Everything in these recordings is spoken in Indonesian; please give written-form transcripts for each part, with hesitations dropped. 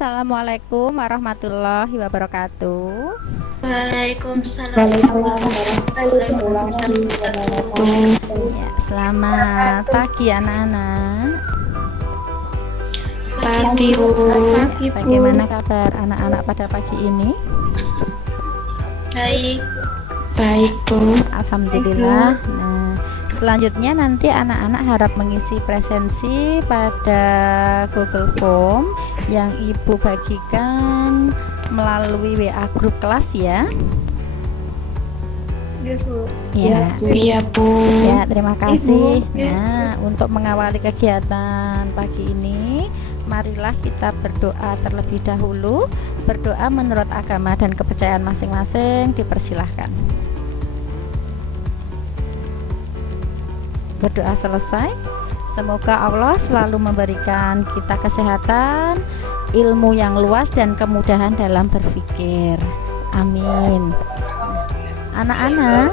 Assalamualaikum warahmatullahi wabarakatuh. Waalaikumsalam warahmatullahi wabarakatuh. Ya, selamat pagi anak-anak. Pagi, Bu. Ya, bagaimana kabar anak-anak pada pagi ini? Baik. Baik, Bu. Alhamdulillah. Nah, selanjutnya nanti anak-anak harap mengisi presensi pada Google Form yang Ibu bagikan melalui WA grup kelas ya. Ya, Iya, Bu. ya, terima kasih. Nah, untuk mengawali kegiatan pagi ini, marilah kita berdoa terlebih dahulu. Berdoa menurut agama dan kepercayaan masing-masing, dipersilahkan. Berdoa selesai. Semoga Allah selalu memberikan kita kesehatan, ilmu yang luas dan kemudahan dalam berpikir. Amin. Anak-anak,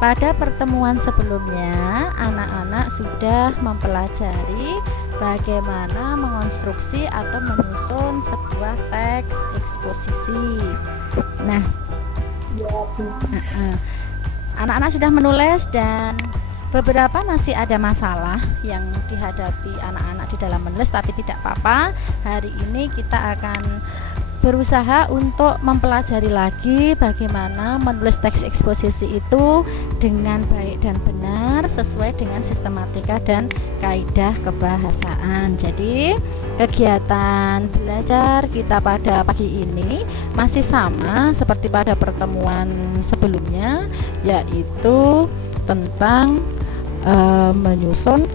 pada pertemuan sebelumnya anak-anak sudah mempelajari bagaimana mengonstruksi atau menyusun sebuah teks eksposisi. Nah, anak-anak sudah menulis dan beberapa masih ada masalah yang dihadapi anak-anak di dalam menulis, tapi tidak apa-apa. Hari ini kita akan berusaha untuk mempelajari lagi bagaimana menulis teks eksposisi itu dengan baik dan benar sesuai dengan sistematika dan kaidah kebahasaan. Jadi kegiatan belajar kita pada pagi ini masih sama seperti pada pertemuan sebelumnya, yaitu tentang menyusun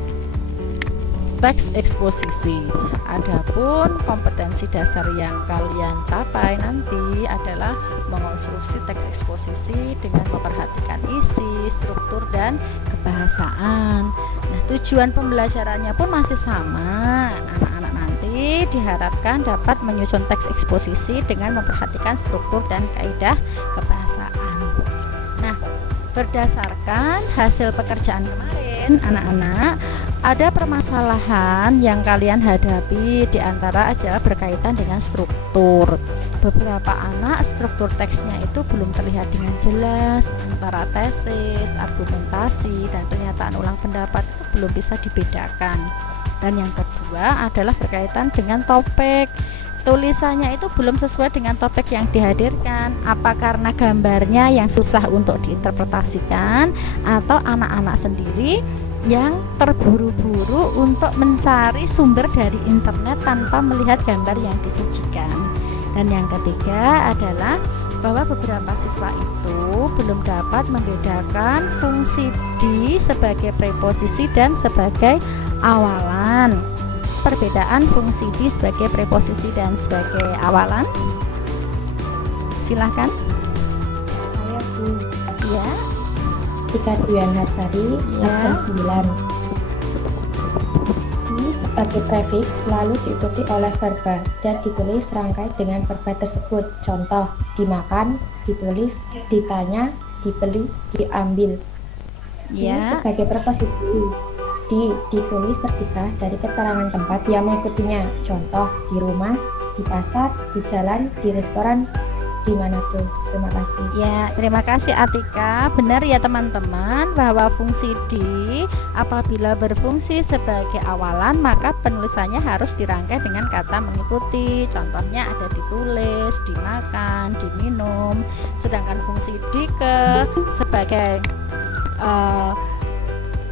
teks eksposisi. Adapun kompetensi dasar yang kalian capai nanti adalah mengonstruksi teks eksposisi dengan memperhatikan isi, struktur, dan kebahasaan. Nah, tujuan pembelajarannya pun masih sama. Anak-anak nanti diharapkan dapat menyusun teks eksposisi dengan memperhatikan struktur dan kaidah kebahasaan. Nah, berdasarkan hasil pekerjaan kemarin, anak-anak, ada permasalahan yang kalian hadapi, di antara adalah berkaitan dengan struktur. Beberapa anak struktur teksnya itu belum terlihat dengan jelas, antara tesis, argumentasi, dan pernyataan ulang pendapat itu belum bisa dibedakan. Dan yang kedua adalah berkaitan dengan topik. Tulisannya itu belum sesuai dengan topik yang dihadirkan. Apa karena gambarnya yang susah untuk diinterpretasikan, atau anak-anak sendiri yang terburu-buru untuk mencari sumber dari internet tanpa melihat gambar yang disajikan. Dan yang ketiga adalah bahwa beberapa siswa itu belum dapat membedakan fungsi di sebagai preposisi dan sebagai awalan. Perbedaan fungsi di sebagai preposisi dan sebagai awalan. Silahkan. Saya Bu. Ya. Tika Duyanarsari, absen 9. Di sebagai prefiks selalu diikuti oleh verba dan ditulis serangkai dengan verba tersebut. Contoh, dimakan, ditulis, ditanya, dibeli, diambil. Ya. Di sebagai preposisi ditulis terpisah dari keterangan tempat yang mengikutinya. Contoh, di rumah, di pasar, di jalan, di restoran, dimanapun. Terima kasih. Ya, terima kasih Atika. Benar ya teman-teman, bahwa fungsi di apabila berfungsi sebagai awalan, maka penulisannya harus dirangkai dengan kata mengikuti. Contohnya ada ditulis, dimakan, diminum. Sedangkan fungsi di sebagai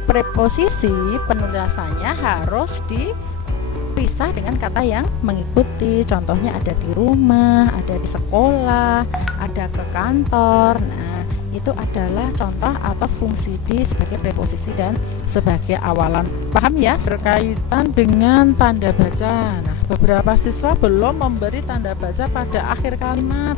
preposisi, penulisannya harus dipisah dengan kata yang mengikuti. Contohnya ada di rumah, ada di sekolah, ada ke kantor. Nah, itu adalah contoh atau fungsi di sebagai preposisi dan sebagai awalan. Paham ya? Berkaitan dengan tanda baca. Nah, beberapa siswa belum memberi tanda baca pada akhir kalimat.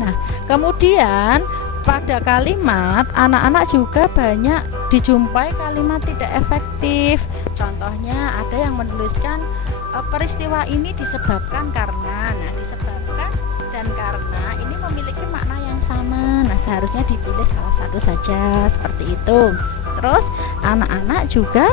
Nah, kemudian pada kalimat, anak-anak juga banyak dijumpai kalimat tidak efektif. Contohnya ada yang menuliskan peristiwa ini disebabkan karena. Nah, disebabkan dan karena ini memiliki makna yang sama. Nah, seharusnya dipilih salah satu saja, seperti itu. Terus anak-anak juga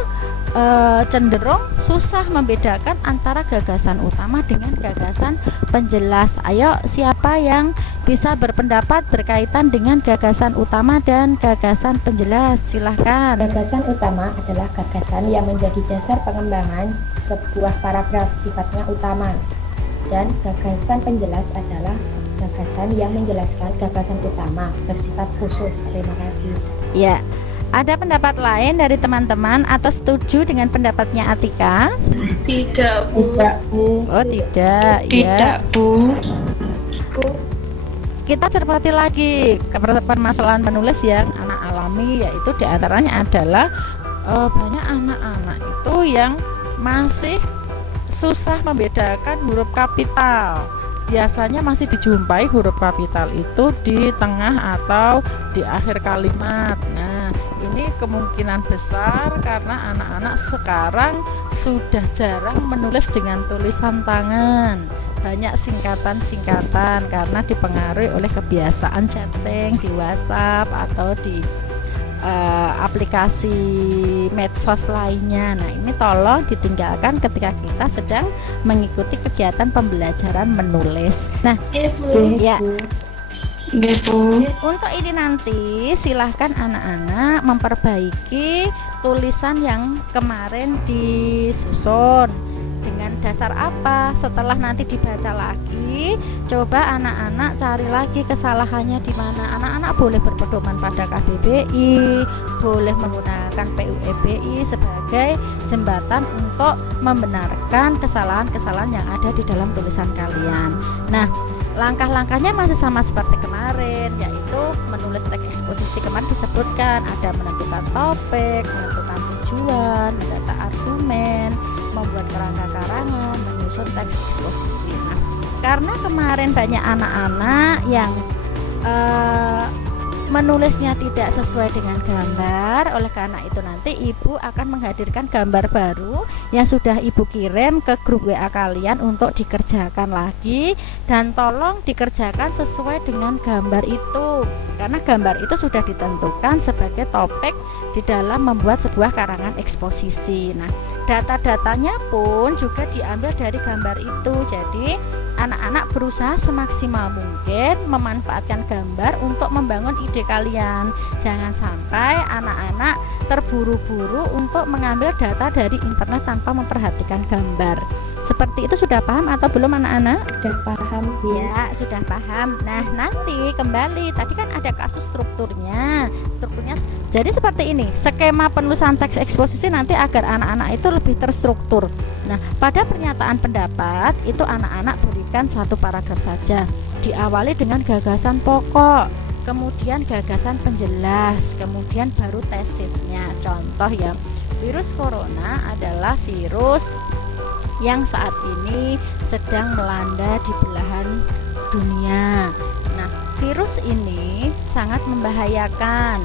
cenderung susah membedakan antara gagasan utama dengan gagasan penjelas. Ayo, siapa yang bisa berpendapat berkaitan dengan gagasan utama dan gagasan penjelas? Silahkan. Gagasan utama adalah gagasan yang menjadi dasar pengembangan sebuah paragraf, sifatnya utama. Dan gagasan penjelas adalah gagasan yang menjelaskan gagasan utama, bersifat khusus. Terima kasih. Ya, ada pendapat lain dari teman-teman atau setuju dengan pendapatnya Atika? Tidak, Bu. Tidak, Bu. Oh, tidak. Tidak, Ya. Bu. Bu. Kita cermati lagi permasalahan menulis yang anak alami, yaitu diantaranya adalah banyak anak-anak itu yang masih susah membedakan huruf kapital. Biasanya masih dijumpai huruf kapital itu di tengah atau di akhir kalimat. Nah, ini kemungkinan besar karena anak-anak sekarang sudah jarang menulis dengan tulisan tangan. Banyak singkatan-singkatan karena dipengaruhi oleh kebiasaan chatting di WhatsApp atau di aplikasi medsos lainnya. Nah, ini tolong ditinggalkan ketika kita sedang mengikuti kegiatan pembelajaran menulis. Nah, Bu. ya, Nggih, Bu. untuk ini nanti silahkan anak-anak memperbaiki tulisan yang kemarin disusun. Dengan dasar apa? Setelah nanti dibaca lagi, coba anak-anak cari lagi kesalahannya di mana. Anak-anak boleh berpedoman pada KBBI, boleh menggunakan PUEBI sebagai jembatan untuk membenarkan kesalahan-kesalahan yang ada di dalam tulisan kalian. Nah, langkah-langkahnya masih sama seperti kemarin, yaitu menulis teks eksposisi. Kemarin disebutkan ada menentukan topik, menentukan tujuan, mendata argumen, membuat kerangka karangan, menyusun teks eksposisi. Nah, karena kemarin banyak anak-anak yang menulisnya tidak sesuai dengan gambar, oleh karena itu nanti ibu akan menghadirkan gambar baru yang sudah ibu kirim ke grup WA kalian untuk dikerjakan lagi, dan tolong dikerjakan sesuai dengan gambar itu, karena gambar itu sudah ditentukan sebagai topik di dalam membuat sebuah karangan eksposisi. Nah, data-datanya pun juga diambil dari gambar itu. Jadi anak-anak berusaha semaksimal mungkin memanfaatkan gambar untuk membangun ide kalian. Jangan sampai anak-anak terburu-buru untuk mengambil data dari internet tanpa memperhatikan gambar. Seperti itu sudah paham atau belum anak-anak? Sudah paham, Bu. Ya, sudah paham. Nah, nanti kembali tadi kan ada kasus strukturnya. Jadi seperti ini, skema penulisan teks eksposisi nanti agar anak-anak itu lebih terstruktur. Nah, pada pernyataan pendapat itu anak-anak berikan satu paragraf saja. Diawali dengan gagasan pokok, kemudian gagasan penjelas, kemudian baru tesisnya. Contoh ya, virus corona adalah virus yang saat ini sedang melanda di belahan dunia. Nah, virus ini sangat membahayakan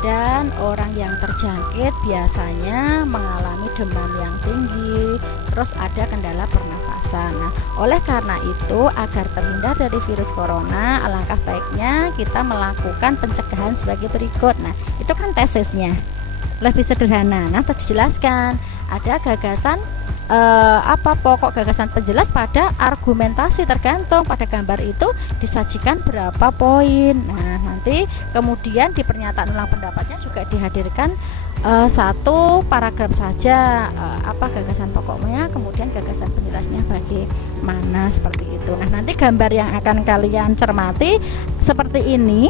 dan orang yang terjangkit biasanya mengalami demam yang tinggi, terus ada kendala pernafasan. Nah, oleh karena itu agar terhindar dari virus corona, alangkah baiknya kita melakukan pencegahan sebagai berikut. Nah, itu kan tesisnya. Lebih sederhana. Nah, terus dijelaskan ada gagasan pokok gagasan penjelas pada argumentasi, tergantung pada gambar itu disajikan berapa poin. Nah, nanti kemudian di pernyataan ulang pendapatnya juga dihadirkan satu paragraf saja, apa gagasan pokoknya, kemudian gagasan penjelasnya bagaimana, seperti itu. Nah, nanti gambar yang akan kalian cermati seperti ini,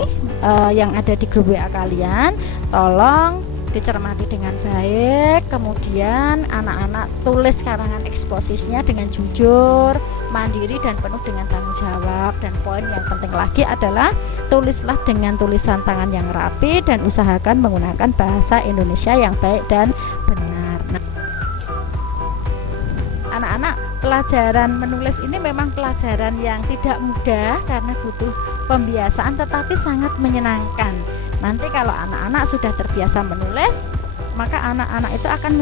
yang ada di grup WA kalian, tolong dicermati dengan baik. Kemudian anak-anak tulis karangan eksposisinya dengan jujur, mandiri, dan penuh dengan tanggung jawab. Dan poin yang penting lagi adalah tulislah dengan tulisan tangan yang rapi dan usahakan menggunakan bahasa Indonesia yang baik dan benar. Nah, anak-anak, pelajaran menulis ini memang pelajaran yang tidak mudah karena butuh pembiasaan, tetapi sangat menyenangkan. Nanti kalau anak-anak sudah terbiasa menulis, maka anak-anak itu akan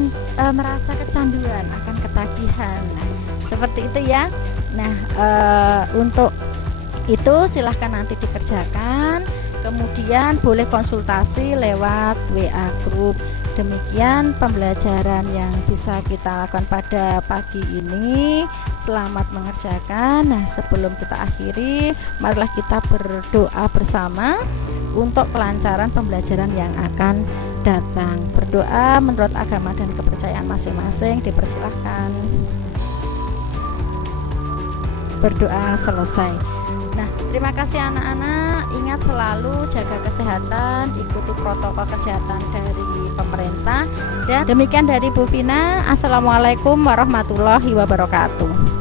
merasa kecanduan, akan ketagihan. Nah, seperti itu ya. Nah, untuk itu silahkan nanti dikerjakan. Kemudian boleh konsultasi lewat WA group. Demikian pembelajaran yang bisa kita lakukan pada pagi ini. Selamat mengerjakan. Nah, sebelum kita akhiri, marilah kita berdoa bersama untuk kelancaran pembelajaran yang akan datang. Berdoa menurut agama dan kepercayaan masing-masing, dipersilahkan. Berdoa selesai. Nah, terima kasih anak-anak. Ingat selalu jaga kesehatan, ikuti protokol kesehatan dari pemerintah. Dan demikian dari Bu Vina. Assalamualaikum warahmatullahi wabarakatuh.